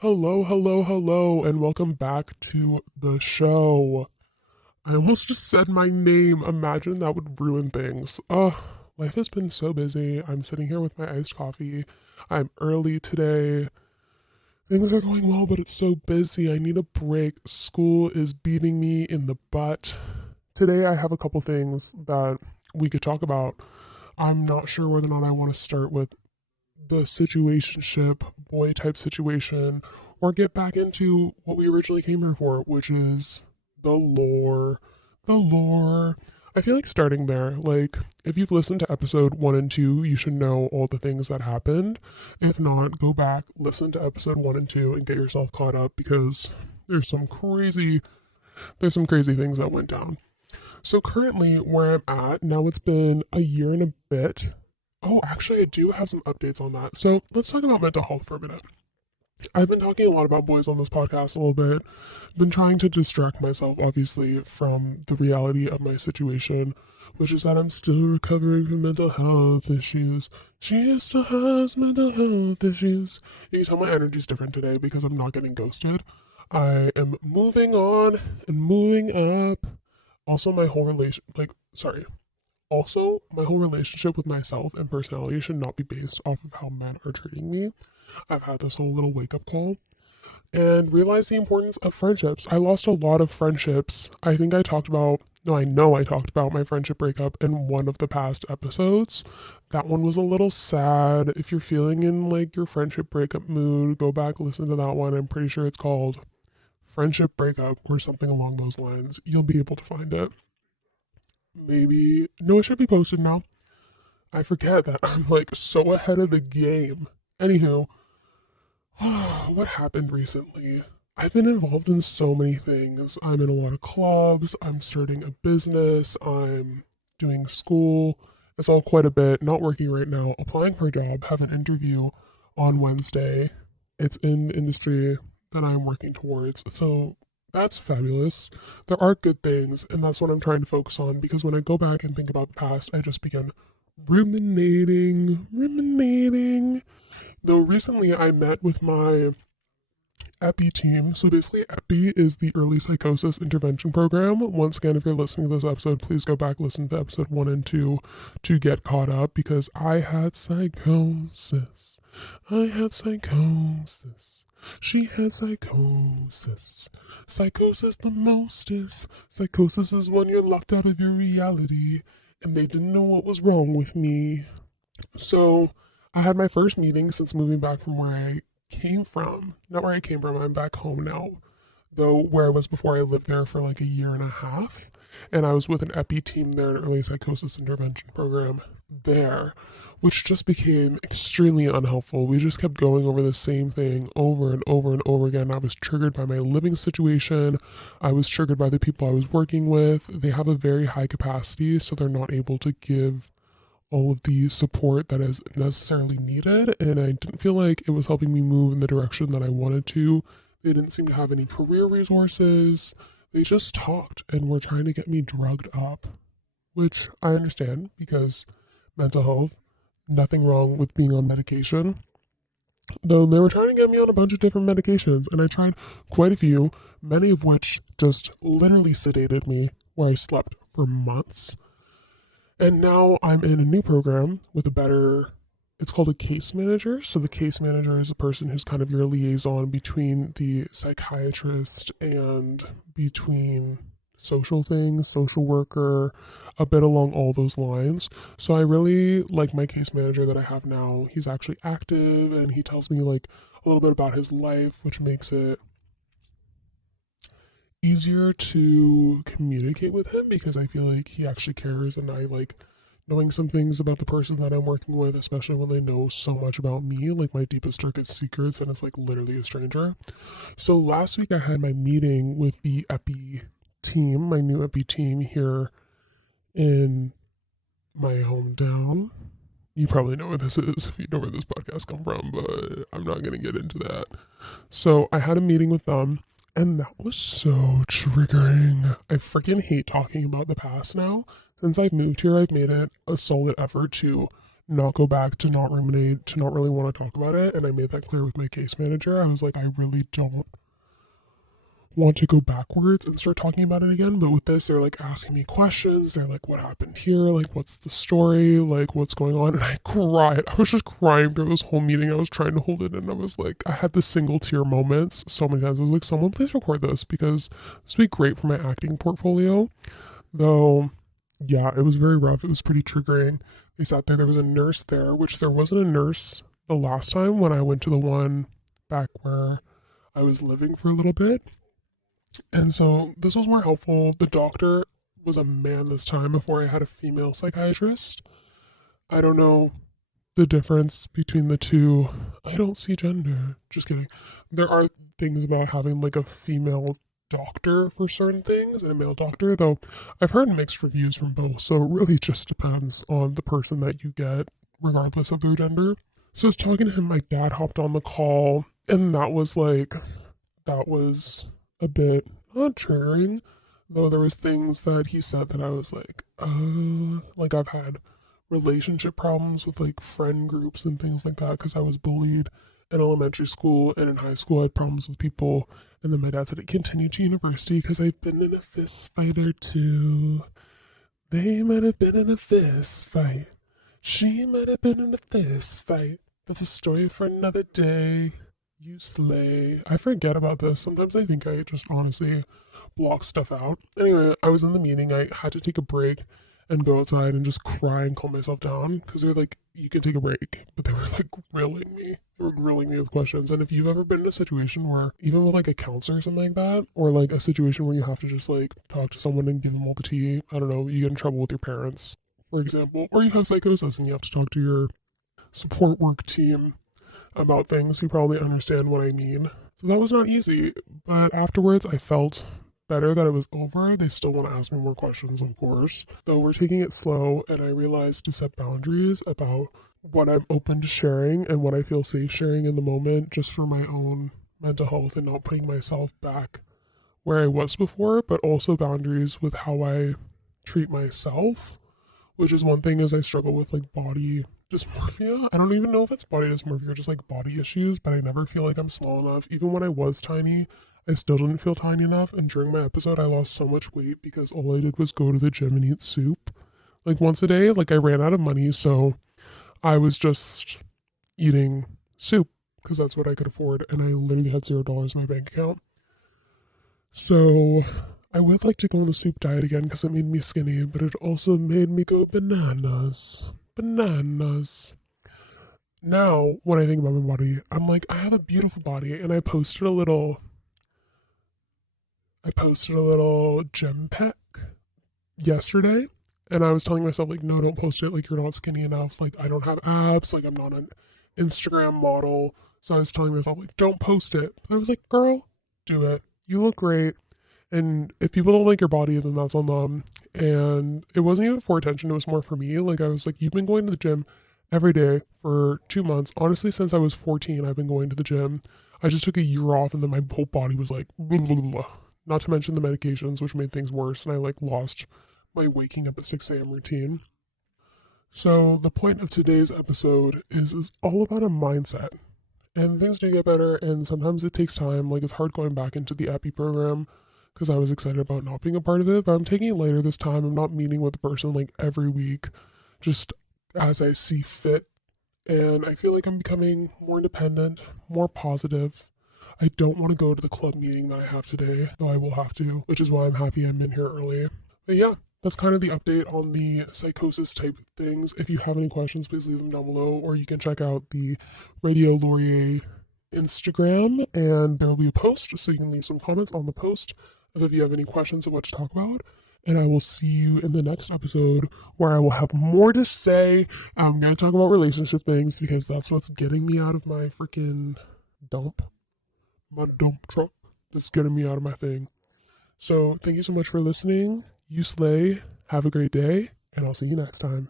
Hello, hello, hello, and welcome back to the show. I almost just said my name. Imagine that would ruin things. Life has been so busy. I'm sitting here with my iced coffee. I'm early today. Things are going well, but it's so busy. I need a break. School is beating me in the butt. Today, I have a couple things that we could talk about. I'm not sure whether or not I want to start with the situationship boy type situation or get back into what we originally came here for, which is the lore. The lore. I feel like starting there, like, if you've listened to episode 1 and 2, you should know all the things that happened. If not, go back, listen to episode 1 and 2, and get yourself caught up because there's some crazy things that went down. So currently where I'm at, now it's been a year and a bit. Oh, actually, I do have some updates on that. So let's talk about mental health for a minute. I've been talking a lot about boys on this podcast a little bit. I've been trying to distract myself, obviously, from the reality of my situation, which is that I'm still recovering from mental health issues. She still has mental health issues. You can tell my energy's different today because I'm not getting ghosted. I am moving on and moving up. Also, my whole relation, my whole relationship with myself and personality should not be based off of how men are treating me. I've had this whole little wake up call and realized the importance of friendships. I lost a lot of friendships. I think I talked about, no, I know I talked about my friendship breakup in one of the past episodes. That one was a little sad. If you're feeling in like your friendship breakup mood, go back, listen to that one. I'm pretty sure it's called Friendship Breakup or something along those lines. You'll be able to find it. Maybe, no, it should be posted now. I forget that I'm like so ahead of the game. Anywho, what happened recently? I've been involved in so many things. I'm in a lot of clubs, I'm starting a business, I'm doing school. It's all quite a bit. Not working right now, applying for a job, have an interview on Wednesday. It's in the industry that I'm working towards. So that's fabulous. There are good things, and that's what I'm trying to focus on because when I go back and think about the past, I just begin ruminating. Though recently I met with my EPI team. So basically, EPI is the early psychosis intervention program. Once again, if you're listening to this episode, please go back, listen to episode 1 and 2 to get caught up because I had psychosis. I had psychosis. She had psychosis. Psychosis the mostest. Psychosis is when you're locked out of your reality and they didn't know what was wrong with me. So I had my first meeting since moving back from where I came from. Not where I came from, I'm back home now. Though where I was before, I lived there for like a year and a half. And I was with an EPI team there, an early psychosis intervention program there, which just became extremely unhelpful. We just kept going over the same thing over and over and over again. I was triggered by my living situation. I was triggered by the people I was working with. They have a very high capacity, so they're not able to give all of the support that is necessarily needed, and I didn't feel like it was helping me move in the direction that I wanted to. They didn't seem to have any career resources. They just talked and were trying to get me drugged up, which I understand because mental health, nothing wrong with being on medication. Though they were trying to get me on a bunch of different medications, and I tried quite a few, many of which just literally sedated me, where I slept for months. And now I'm in a new program with a better, it's called a case manager. So the case manager is a person who's kind of your liaison between the psychiatrist and between social things, social worker, a bit along all those lines. So I really like my case manager that I have now. He's actually active and he tells me like a little bit about his life, which makes it easier to communicate with him because I feel like he actually cares and I like knowing some things about the person that I'm working with, especially when they know so much about me, like my deepest, darkest secrets, and it's like literally a stranger. So last week I had my meeting with the EPI team, my new EPI team here in my hometown. You probably know where this is if you know where this podcast come from, but I'm not going to get into that. So I had a meeting with them and that was so triggering. I freaking hate talking about the past now. Since I've moved here, I've made it a solid effort to not go back, to not ruminate, to not really want to talk about it. And I made that clear with my case manager. I was like, I really don't want to go backwards and start talking about it again. But with this, they're like asking me questions. They're like, what happened here? Like, what's the story? Like, what's going on? And I cried. I was just crying through this whole meeting. I was trying to hold it in. I was like, I had the single tear moments so many times. I was like, someone please record this because this would be great for my acting portfolio. Though, yeah, it was very rough. It was pretty triggering. They sat there. There was a nurse there, which there wasn't a nurse the last time when I went to the one back where I was living for a little bit. And so this was more helpful. The doctor was a man this time before I had a female psychiatrist. I don't know the difference between the two. I don't see gender. Just kidding. There are things about having like a female doctor for certain things and a male doctor, though I've heard mixed reviews from both. So it really just depends on the person that you get, regardless of their gender. So I was talking to him, my dad hopped on the call, and that was a bit not triggering, though there was things that he said that I was like I've had relationship problems with like friend groups and things like that because I was bullied in elementary school, and in high school I had problems with people. And then my dad said it continued to university because I've been in a fist fight or two. They might have been in a fist fight. She might have been in a fist fight. That's a story for another day. You slay. I forget about this. Sometimes I think I just honestly block stuff out. Anyway, I was in the meeting. I had to take a break and go outside and just cry and calm myself down because they're like, you can take a break. But they were like grilling me. They were grilling me with questions. And if you've ever been in a situation where, even with like a counselor or something like that, or like a situation where you have to just like talk to someone and give them all the tea, I don't know, you get in trouble with your parents, for example, or you have psychosis and you have to talk to your support work team about things who probably understand what I mean. So that was not easy, but afterwards I felt better that it was over. They still want to ask me more questions, of course, though we're taking it slow, and I realized to set boundaries about what I'm open to sharing and what I feel safe sharing in the moment, just for my own mental health and not putting myself back where I was before, but also boundaries with how I treat myself, which is one thing is I struggle with like body dysmorphia. I don't even know if it's body dysmorphia or just like body issues, but I never feel like I'm small enough. Even when I was tiny, I still didn't feel tiny enough. And during my episode, I lost so much weight because all I did was go to the gym and eat soup like once a day. Like I ran out of money, so I was just eating soup because that's what I could afford. And I literally had $0 in my bank account. So I would like to go on the soup diet again because it made me skinny, but it also made me go bananas. Bananas. Now, when I think about my body, I'm like, I have a beautiful body, and I posted a little gym pic yesterday, and I was telling myself like, no, don't post it. Like you're not skinny enough. Like I don't have abs. Like I'm not an Instagram model. So I was telling myself like, don't post it. But I was like, girl, do it. You look great. And if people don't like your body, then that's on them. And it wasn't even for attention. It was more for me. Like I was like, you've been going to the gym every day for 2 months. Honestly, since I was 14, I've been going to the gym. I just took a year off, and then my whole body was like, blah, blah, blah. Not to mention the medications, which made things worse. And I like lost my waking up at 6 a.m. routine. So the point of today's episode is all about a mindset. And things do get better, and sometimes it takes time. Like it's hard going back into the epi program because I was excited about not being a part of it, but I'm taking it later this time. I'm not meeting with the person like every week, just as I see fit. And I feel like I'm becoming more independent, more positive. I don't want to go to the club meeting that I have today, though I will have to, which is why I'm happy I'm in here early. But yeah, that's kind of the update on the psychosis type things. If you have any questions, please leave them down below, or you can check out the Radio Laurier Instagram, and there will be a post, so you can leave some comments on the post if you have any questions of what to talk about. And I will see you in the next episode where I will have more to say. I'm going to talk about relationship things because that's what's getting me out of my freaking dump. My dump truck that's getting me out of my thing. So thank you so much for listening. You slay. Have a great day, and I'll see you next time.